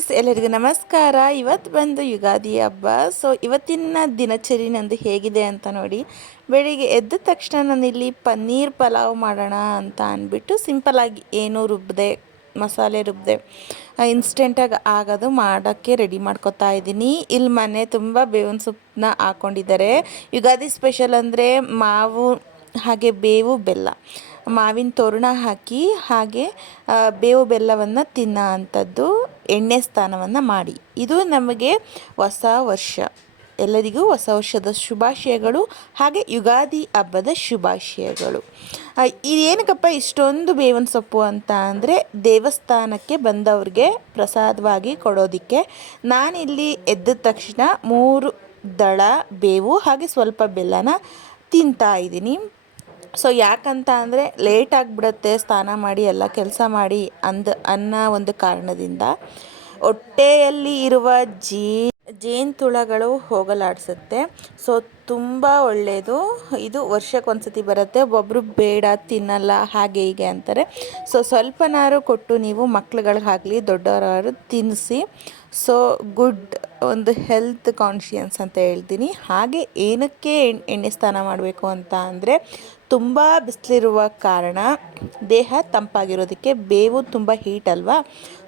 Friends, ಎಲ್ಲರಿಗೂ ನಮಸ್ಕಾರ. ಇವತ್ತು ಬಂದು ಯುಗಾದಿ ಹಬ್ಬ. ಸೊ ಇವತ್ತಿನ ದಿನಚರಿ ನಂದು ಹೇಗಿದೆ ಅಂತ ನೋಡಿ, ಬೆಳಿಗ್ಗೆ ಎದ್ದ ತಕ್ಷಣ ನಾನು ಇಲ್ಲಿ ಪನ್ನೀರ್ ಪಲಾವ್ ಮಾಡೋಣ ಅಂತ ಅಂದ್ಬಿಟ್ಟು ಸಿಂಪಲಾಗಿ ಏನೂ ರುಬ್ಬದೆ ಮಸಾಲೆ ರುಬ್ಬದೆ ಇನ್ಸ್ಟೆಂಟಾಗಿ ಆಗೋದು ಮಾಡೋಕ್ಕೆ ರೆಡಿ ಮಾಡ್ಕೊತಾ ಇದ್ದೀನಿ. ಇಲ್ಲಿ ಮನೆ ತುಂಬ ಬೇವಿನ ಸೊಪ್ಪನ್ನ ಹಾಕ್ಕೊಂಡಿದ್ದಾರೆ ಯುಗಾದಿ ಸ್ಪೆಷಲ್ ಅಂದರೆ ಮಾವು, ಹಾಗೆ ಬೇವು ಬೆಲ್ಲ. ಮಾವಿನ ತೋರಣ ಹಾಕಿ, ಹಾಗೆ ಬೇವು ಬೆಲ್ಲವನ್ನು ತಿನ್ನೋ ಅಂಥದ್ದು. ಎಣ್ಣೆ ಸ್ನಾನವನ್ನು ಮಾಡಿ. ಇದು ನಮಗೆ ಹೊಸ ವರ್ಷ. ಎಲ್ಲರಿಗೂ ಹೊಸ ವರ್ಷದ ಶುಭಾಶಯಗಳು ಹಾಗೆ ಯುಗಾದಿ ಹಬ್ಬದ ಶುಭಾಶಯಗಳು. ಇದೇನಕ್ಕಪ್ಪ, ಇಷ್ಟೊಂದು ಬೇವಿನ ಸೊಪ್ಪು ಅಂತ ಅಂದರೆ ದೇವಸ್ಥಾನಕ್ಕೆ ಬಂದವ್ರಿಗೆ ಪ್ರಸಾದವಾಗಿ ಕೊಡೋದಕ್ಕೆ ನಾನಿಲ್ಲಿ ಎದ್ದ ತಕ್ಷಣ ಮೂರು ದಳ ಬೇವು ಹಾಗೆ ಸ್ವಲ್ಪ ಬೆಲ್ಲನ ತಿಂತಾ ಇದ್ದೀನಿ. ಸೊ ಯಾಕಂತ ಅಂದರೆ ಲೇಟ್ ಆಗಿಬಿಡುತ್ತೆ, ಸ್ನಾನ ಮಾಡಿ, ಎಲ್ಲ ಕೆಲಸ ಮಾಡಿ ಅಂದ, ಅನ್ನೋ ಒಂದು ಕಾರಣದಿಂದ ಹೊಟ್ಟೆಯಲ್ಲಿ ಇರುವ ಜೀ ಜೇನುತುಳಗಳು ಹೋಗಲಾಡಿಸುತ್ತೆ. ಸೊ ತುಂಬ ಒಳ್ಳೆಯದು ಇದು ವರ್ಷಕ್ಕೊಂದ್ಸತಿ ಬರುತ್ತೆ. ಒಬ್ಬೊಬ್ಬರು ಬೇಡ, ತಿನ್ನಲ್ಲ, ಹಾಗೆ ಹೀಗೆ ಅಂತಾರೆ. ಸೊ ಸ್ವಲ್ಪನಾರು ಕೊಟ್ಟು ನೀವು ಮಕ್ಳುಗಳಿಗಾಗಲಿ ದೊಡ್ಡವರಾದ್ರು ತಿನ್ನಿಸಿ ಸೊ ಗುಡ್ ಒಂದು ಹೆಲ್ತ್ ಕಾನ್ಷಿಯನ್ಸ್ ಅಂತ ಹೇಳ್ತೀನಿ. ಹಾಗೆ ಏನಕ್ಕೆ ಎಣ್- ಎಣ್ಣೆ ಸ್ನಾನ ಮಾಡಬೇಕು ಅಂತ ಅಂದರೆ ತುಂಬ ಬಿಸಿಲಿರುವ ಕಾರಣ ದೇಹ ತಂಪಾಗಿರೋದಕ್ಕೆ ಬೇವು ತುಂಬ ಹೀಟ್ ಅಲ್ವಾ?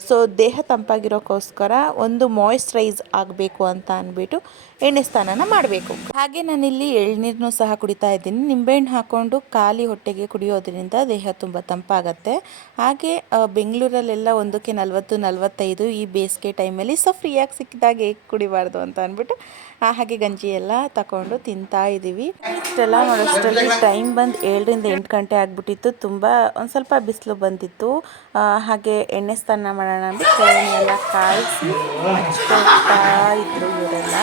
ಸೊ ದೇಹ ತಂಪಾಗಿರೋಕ್ಕೋಸ್ಕರ ಒಂದು ಮಾಯ್ಶ್ಚರೈಸ್ ಆಗಬೇಕು ಅಂತ ಅಂದ್ಬಿಟ್ಟು ಎಣ್ಣೆ ಸ್ನಾನನ ಮಾಡಬೇಕು. ಹಾಗೆ ನಾನಿಲ್ಲಿ ಎಳ್ನೀರನ್ನು ಸಹ ಕುಡಿತಾ ಇದ್ದೀನಿ. ನಿಂಬೆಹಣ್ಣು ಹಾಕ್ಕೊಂಡು ಖಾಲಿ ಹೊಟ್ಟೆಗೆ ಕುಡಿಯೋದ್ರಿಂದ ದೇಹ ತುಂಬ ತಂಪಾಗತ್ತೆ. ಹಾಗೆ ಬೆಂಗಳೂರಲ್ಲೆಲ್ಲ ಒಂದಕ್ಕೆ ನಲವತ್ತು ನಲವತ್ತೈದು ಈ ಬೇಸಿಗೆ ಟೈಮಲ್ಲಿ ಸೊ ಫ್ರೀಯಾಗಿ ಸಿಕ್ಕಿದಾಗ ಹೇಗೆ ಕುಡಿಬಾರ್ದು ಅಂತ ಅಂದ್ಬಿಟ್ಟು ಹಾಗೆ ಗಂಜಿ ಎಲ್ಲ ತಗೊಂಡು ತಿಂತಾ ಇದ್ದೀವಿ. ಇಷ್ಟೆಲ್ಲ ನೋಡೋಷ್ಟರಲ್ಲಿ ಟೈಮ್ ಬಂದು ಏಳರಿಂದ ಎಂಟು ಗಂಟೆ ಆಗಿಬಿಟ್ಟಿತ್ತು. ತುಂಬ ಒಂದು ಸ್ವಲ್ಪ ಬಿಸಿಲು ಬಂದಿತ್ತು. ಆ, ಹಾಗೆ ಎಣ್ಣೆ ಸ್ನಾನ ಮಾಡೋಣ ಅಂದ್ಬಿಟ್ಟು ಎಲ್ಲ ಕಾಯಿಸಿ ಹಚ್ಕೊಳ್ತಾ ಇದ್ರು ಇವರೆಲ್ಲ.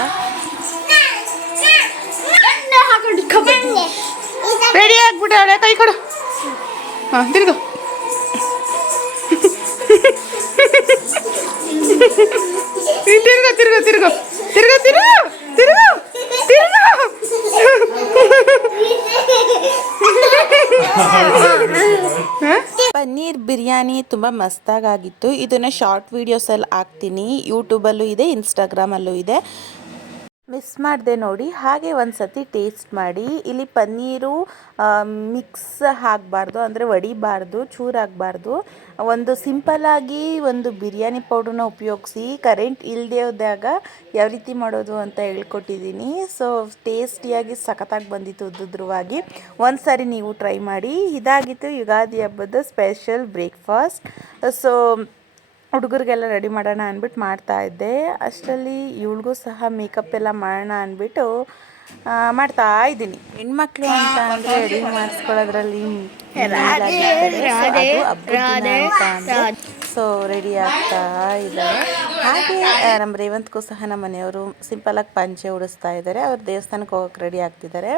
ರೆಡಿ ಆಗ್ಬಿಟ್ಟೆ ಅವಳೆ ಕೈ ಕೊಡು. ಹಾಂ ತಿರ್ಗು. ತಿರ್ಗ ತಿರ್ಗ ತಿರ್ಗ. ತಿರ್ಗು ತಿರ್ಗು ತಿರ್ಗು ಪನ್ನೀರ್ ಬಿರಿಯಾನಿ ತುಂಬ ಮಸ್ತಾಗಾಗಿತ್ತು ಇದನ್ನು ಶಾರ್ಟ್ ವೀಡಿಯೋಸಲ್ಲಿ ಹಾಕ್ತೀನಿ. ಯೂಟ್ಯೂಬಲ್ಲೂ ಇದೆ ಇನ್ಸ್ಟಾಗ್ರಾಮಲ್ಲೂ ಇದೆ. ಮಿಸ್ ಮಾಡಿದೆ ನೋಡಿ, ಹಾಗೆ ಒಂದು ಸತಿ ಟೇಸ್ಟ್ ಮಾಡಿ. ಇಲ್ಲಿ ಪನ್ನೀರು ಮಿಕ್ಸ್ ಹಾಕಬಾರ್ದು, ಅಂದರೆ ಒಡಿಬಾರ್ದು ಚೂರಾಗಬಾರ್ದು. ಒಂದು ಸಿಂಪಲಾಗಿ ಒಂದು ಬಿರಿಯಾನಿ ಪೌಡ್ರನ್ನ ಉಪಯೋಗಿಸಿ, ಕರೆಂಟ್ ಇಲ್ಲದೇ ಹೋದಾಗ ಯಾವ ರೀತಿ ಮಾಡೋದು ಅಂತ ಹೇಳ್ಕೊಟ್ಟಿದ್ದೀನಿ. ಸೊ ಟೇಸ್ಟಿಯಾಗಿ ಸಖತ್ತಾಗಿ ಬಂದಿತ್ತು ಉದ್ದುದ್ರವಾಗಿ. ಒಂದು ಸಾರಿ ನೀವು ಟ್ರೈ ಮಾಡಿ. ಇದಾಗಿತ್ತು ಯುಗಾದಿ ಹಬ್ಬದ ಸ್ಪೆಷಲ್ ಬ್ರೇಕ್ಫಾಸ್ಟ್. ಸೊ ಹುಡುಗರಿಗೆಲ್ಲ ರೆಡಿ ಮಾಡೋಣ ಅಂದ್ಬಿಟ್ಟು ಮಾಡ್ತಾ ಇದ್ದೆ. ಅಷ್ಟರಲ್ಲಿ ಇವಳಿಗೂ ಸಹ ಮೇಕಪ್ ಎಲ್ಲ ಮಾಡೋಣ ಅಂದ್ಬಿಟ್ಟು ಮಾಡ್ತಾ ಇದ್ದೀನಿ. ಹೆಣ್ಮಕ್ಳು ಅಂತ ಅಂದರೆ ರೆಡಿ ಮಾಡಿಸ್ಕೊಳ್ಳೋದ್ರಲ್ಲಿ ಸೊ ರೆಡಿ ಆಗ್ತಾ ಇದ್ದಾರೆ ಹಾಗೆ ನಮ್ಮ ರೇವಂತ್ಗೂ ಸಹ ನಮ್ಮ ಮನೆಯವರು ಸಿಂಪಲಾಗಿ ಪಂಚೆ ಉಡಿಸ್ತಾ ಇದ್ದಾರೆ. ಅವ್ರು ದೇವಸ್ಥಾನಕ್ಕೆ ಹೋಗೋಕೆ ರೆಡಿ ಆಗ್ತಿದ್ದಾರೆ.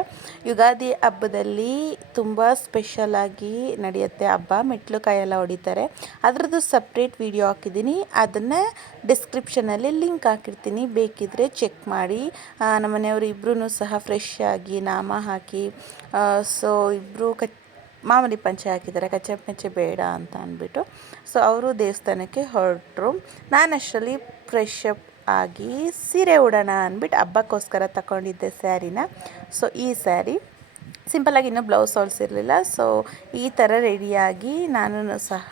ಯುಗಾದಿ ಹಬ್ಬದಲ್ಲಿ ತುಂಬ ಸ್ಪೆಷಲಾಗಿ ನಡೆಯುತ್ತೆ ಹಬ್ಬ. ಮೆಟ್ಲು ಕಾಯೆಲ್ಲ ಹೊಡಿತಾರೆ. ಅದರದ್ದು ಸಪ್ರೇಟ್ ವಿಡಿಯೋ ಹಾಕಿದ್ದೀನಿ. ಅದನ್ನು ಡಿಸ್ಕ್ರಿಪ್ಷನಲ್ಲಿ ಲಿಂಕ್ ಹಾಕಿರ್ತೀನಿ. ಬೇಕಿದ್ದರೆ ಚೆಕ್ ಮಾಡಿ. ನಮ್ಮ ಮನೆಯವರು ಇಬ್ಬರೂ ಸಹ ಫ್ರೆಶ್ ಆಗಿ ನಾಮ ಹಾಕಿ ಸೊ ಇಬ್ಬರು ಕಚ್ ಮಾಮೂಲಿ ಪಂಚೆ ಹಾಕಿದ್ದಾರೆ ಕಚ್ಚೆ ಪಂಚೆ ಬೇಡ ಅಂತ ಅಂದ್ಬಿಟ್ಟು. ಸೊ ಅವರು ದೇವಸ್ಥಾನಕ್ಕೆ ಹೊರಟರು. ನಾನು ಅಷ್ಟರಲ್ಲಿ ಫ್ರೆಶ್ ಅಪ್ ಆಗಿ ಸೀರೆ ಉಡೋಣ ಅಂದ್ಬಿಟ್ಟು ಹಬ್ಬಕ್ಕೋಸ್ಕರ ತಗೊಂಡಿದ್ದೆ ಸ್ಯಾರಿನ. ಸೊ ಈ ಸ್ಯಾರಿ ಸಿಂಪಲಾಗಿ ಇನ್ನೂ ಬ್ಲೌಸ್ ಹೊಲಿಸಿರಲಿಲ್ಲ ಸೊ ಈ ಥರ ರೆಡಿಯಾಗಿ ನಾನು ಸಹ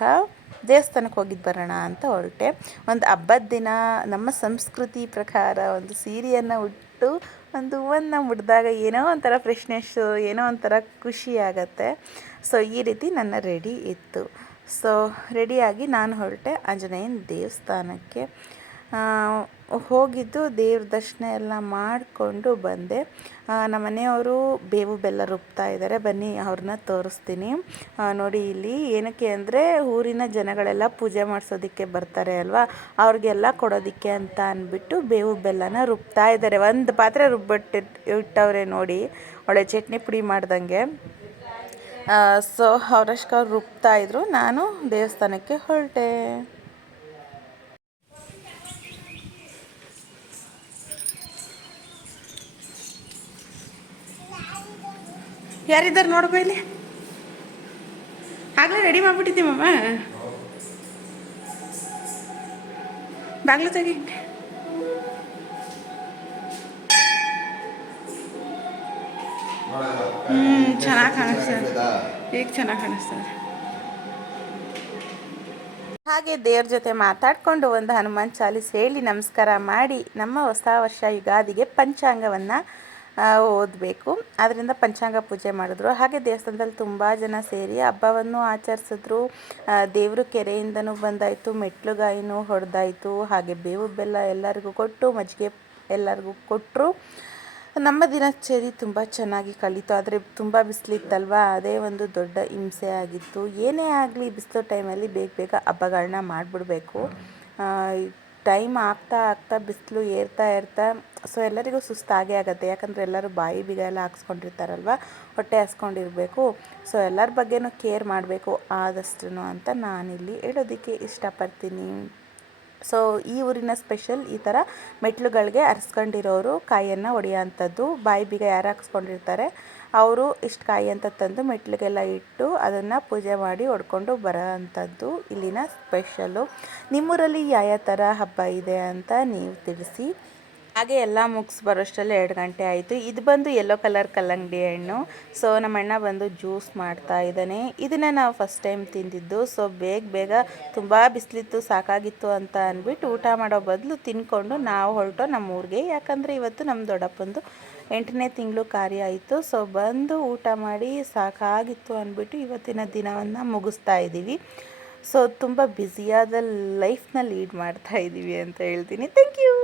ದೇವಸ್ಥಾನಕ್ಕೆ ಹೋಗಿದ್ದು ಬರೋಣ ಅಂತ ಹೊರಟೆ. ಒಂದು ಹಬ್ಬದ ದಿನ ನಮ್ಮ ಸಂಸ್ಕೃತಿ ಪ್ರಕಾರ ಒಂದು ಸೀರೆಯನ್ನು ಉಟ್ಟು ಒಂದು ಹೂವನ್ನು ಮುಟ್ಟಿದಾಗ ಏನೋ ಒಂಥರ ಫ್ರೆಶ್ನೆಸ್ಸು ಏನೋ ಒಂಥರ ಖುಷಿ ಆಗತ್ತೆ. ಸೊ ಈ ರೀತಿ ನನ್ನ ರೆಡಿ ಇತ್ತು. ಸೊ ರೆಡಿಯಾಗಿ ನಾನು ಹೊರಟೆ ಆಂಜನೇಯನ ದೇವಸ್ಥಾನಕ್ಕೆ. ಹೋಗಿದ್ದು ದೇವ್ರ ದರ್ಶನ ಎಲ್ಲ ಮಾಡಿಕೊಂಡು ಬಂದೆ. ನಮ್ಮ ಮನೆಯವರು ಬೇವು ಬೆಲ್ಲ ರುಬ್ತಾ ಇದ್ದಾರೆ. ಬನ್ನಿ, ಅವ್ರನ್ನ ತೋರಿಸ್ತೀನಿ. ನೋಡಿ ಇಲ್ಲಿ ಏನಕ್ಕೆ ಅಂದರೆ ಊರಿನ ಜನಗಳೆಲ್ಲ ಪೂಜೆ ಮಾಡಿಸೋದಕ್ಕೆ ಬರ್ತಾರೆ ಅಲ್ವಾ? ಅವ್ರಿಗೆಲ್ಲ ಕೊಡೋದಕ್ಕೆ ಅಂತ ಅಂದ್ಬಿಟ್ಟು ಬೇವು ಬೆಲ್ಲನ ರುಬ್ತಾ ಇದ್ದಾರೆ. ಒಂದು ಪಾತ್ರೆ ರುಬ್ಬಿಟ್ಟು ಇಟ್ಟವ್ರೆ ನೋಡಿ, ಒಳ್ಳೆ ಚಟ್ನಿ ಪುಡಿ ಮಾಡ್ದಂಗೆ. ಸೊ, ಅವರಷ್ಟು ಅವ್ರು ರುಬ್ತಾ ಇದ್ರು. ನಾನು ದೇವಸ್ಥಾನಕ್ಕೆ ಹೊರಟೆ. ಯಾರಿದ್ದಾರೆ ನೋಡ್ಕೊ ಇಲ್ಲಿ? ಆಗಲೇ ರೆಡಿ ಮಾಡಿಬಿಟ್ಟಿದ್ದೀಮಮ್ಮ ಬಾಗ್ಲು ತೆಗಿ. ಹ್ಞೂ ಚೆನ್ನಾಗಿ ಕಾಣಿಸ್ತದೆ ಈಗ ಚೆನ್ನಾಗಿ ಕಾಣಿಸ್ತದೆ ಹಾಗೆ ದೇವ್ರ ಜೊತೆ ಮಾತಾಡಿಕೊಂಡು ಒಂದು ಹನುಮಾನ್ ಚಾಲಿಸ್ ಹೇಳಿ ನಮಸ್ಕಾರ ಮಾಡಿ ನಮ್ಮ ಹೊಸ ವರ್ಷ ಯುಗಾದಿಗೆ ಪಂಚಾಂಗವನ್ನು ಓದಬೇಕು. ಅದರಿಂದ ಪಂಚಾಂಗ ಪೂಜೆ ಮಾಡಿದ್ರು. ಹಾಗೆ ದೇವಸ್ಥಾನದಲ್ಲಿ ತುಂಬ ಜನ ಸೇರಿ ಹಬ್ಬವನ್ನು ಆಚರಿಸಿದ್ರು. ದೇವರು ಕೆರೆಯಿಂದನೂ ಬಂದಾಯಿತು ಮೆಟ್ಲುಗಾಯಿನೂ ಹೊಡೆದಾಯಿತು. ಹಾಗೆ ಬೇವು ಬೆಲ್ಲ ಎಲ್ಲರಿಗೂ ಕೊಟ್ಟು, ಮಜ್ಜಿಗೆ ಎಲ್ಲರಿಗೂ ಕೊಟ್ಟರು ನಮ್ಮ ದಿನಚರಿ ತುಂಬ ಚೆನ್ನಾಗಿ ಕಳೀತು. ಆದರೆ ತುಂಬ ಬಿಸಿಲಿತ್ತಲ್ವ? ಅದೇ ಒಂದು ದೊಡ್ಡ ಹಿಂಸೆ ಆಗಿತ್ತು. ಏನೇ ಆಗಲಿ ಬಿಸಿಲು ಟೈಮಲ್ಲಿ ಬೇಗ ಬೇಗ ಹಬ್ಬಗಳನ್ನ ಮಾಡಿಬಿಡ್ಬೇಕು. ಟೈಮ್ ಆಗ್ತಾ ಆಗ್ತಾ ಬಿಸಿಲು ಏರ್ತಾ ಏರ್ತಾ, ಸೊ ಎಲ್ಲರಿಗೂ ಸುಸ್ತಾಗೇ ಆಗುತ್ತೆ. ಯಾಕಂದರೆ ಎಲ್ಲರೂ ಬಾಯಿ ಬೀಗ ಎಲ್ಲ ಹಾಕ್ಸ್ಕೊಂಡಿರ್ತಾರಲ್ವ? ಹೊಟ್ಟೆ ಹಸ್ಕೊಂಡಿರಬೇಕು. ಸೊ ಎಲ್ಲರ ಬಗ್ಗೆನೂ ಕೇರ್ ಮಾಡಬೇಕು ಆದಷ್ಟು ಅಂತ ನಾನಿಲ್ಲಿ ಹೇಳೋದಕ್ಕೆ ಇಷ್ಟಪಡ್ತೀನಿ. ಸೊ ಈ ಊರಿನ ಸ್ಪೆಷಲ್ ಈ ಥರ ಮೆಟ್ಲುಗಳಿಗೆ ಅರ್ಸ್ಕೊಂಡಿರೋರು ಕಾಯಿಯನ್ನು ಹೊಡೆಯೋಂಥದ್ದು ಬಾಯಿ ಬೀಗ ಯಾರು ಹಾಕ್ಸ್ಕೊಂಡಿರ್ತಾರೆ, ಅವರು ಇಷ್ಟು ಕಾಯಿ ಅಂತ ತಂದು ಮೆಟ್ಲಿಗೆಲ್ಲ ಇಟ್ಟು ಅದನ್ನು ಪೂಜೆ ಮಾಡಿ ಹೊಡ್ಕೊಂಡು ಬರೋ ಅಂಥದ್ದು ಇಲ್ಲಿನ ಸ್ಪೆಷಲು ನಿಮ್ಮೂರಲ್ಲಿ ಯಾವ ಥರ ಹಬ್ಬ ಇದೆ ಅಂತ ನೀವು ತಿಳಿಸಿ. ಹಾಗೆ ಎಲ್ಲ ಮುಗಿಸ್ ಬರೋಷ್ಟರಲ್ಲಿ ಎರಡು ಗಂಟೆ ಆಯಿತು. ಇದು ಬಂದು ಯೆಲ್ಲೋ ಕಲರ್ ಕಲ್ಲಂಗಡಿ ಹಣ್ಣು. ಸೊ ನಮ್ಮ ಅಣ್ಣ ಬಂದು ಜ್ಯೂಸ್ ಮಾಡ್ತಾ ಇದ್ದಾನೆ. ಇದನ್ನು ನಾವು ಫಸ್ಟ್ ಟೈಮ್ ತಿಂದಿದ್ದು. ಸೊ ಬೇಗ ಬೇಗ ತುಂಬ ಬಿಸಿಲಿತ್ತು, ಸಾಕಾಗಿತ್ತು ಅಂತ ಅಂದ್ಬಿಟ್ಟು ಊಟ ಮಾಡೋ ಬದಲು ತಿನ್ಕೊಂಡು ನಾವು ಹೊರಟೋ ನಮ್ಮ ಊರಿಗೆ. ಯಾಕಂದರೆ ಇವತ್ತು ನಮ್ಮ ದೊಡ್ಡಪ್ಪಂದು ಎಂಟನೇ ತಿಂಗಳು ಕಾರ್ಯ ಆಯಿತು. ಸೊ ಬಂದು ಊಟ ಮಾಡಿ ಸಾಕಾಗಿತ್ತು ಅಂದ್ಬಿಟ್ಟು ಇವತ್ತಿನ ದಿನವನ್ನು ಮುಗಿಸ್ತಾ ಇದ್ದೀವಿ. ಸೊ ತುಂಬ ಬ್ಯುಸಿಯಾದ ಲೈಫ್ನ ಲೀಡ್ ಮಾಡ್ತಾ ಇದ್ದೀವಿ ಅಂತ ಹೇಳ್ತೀನಿ. Thank you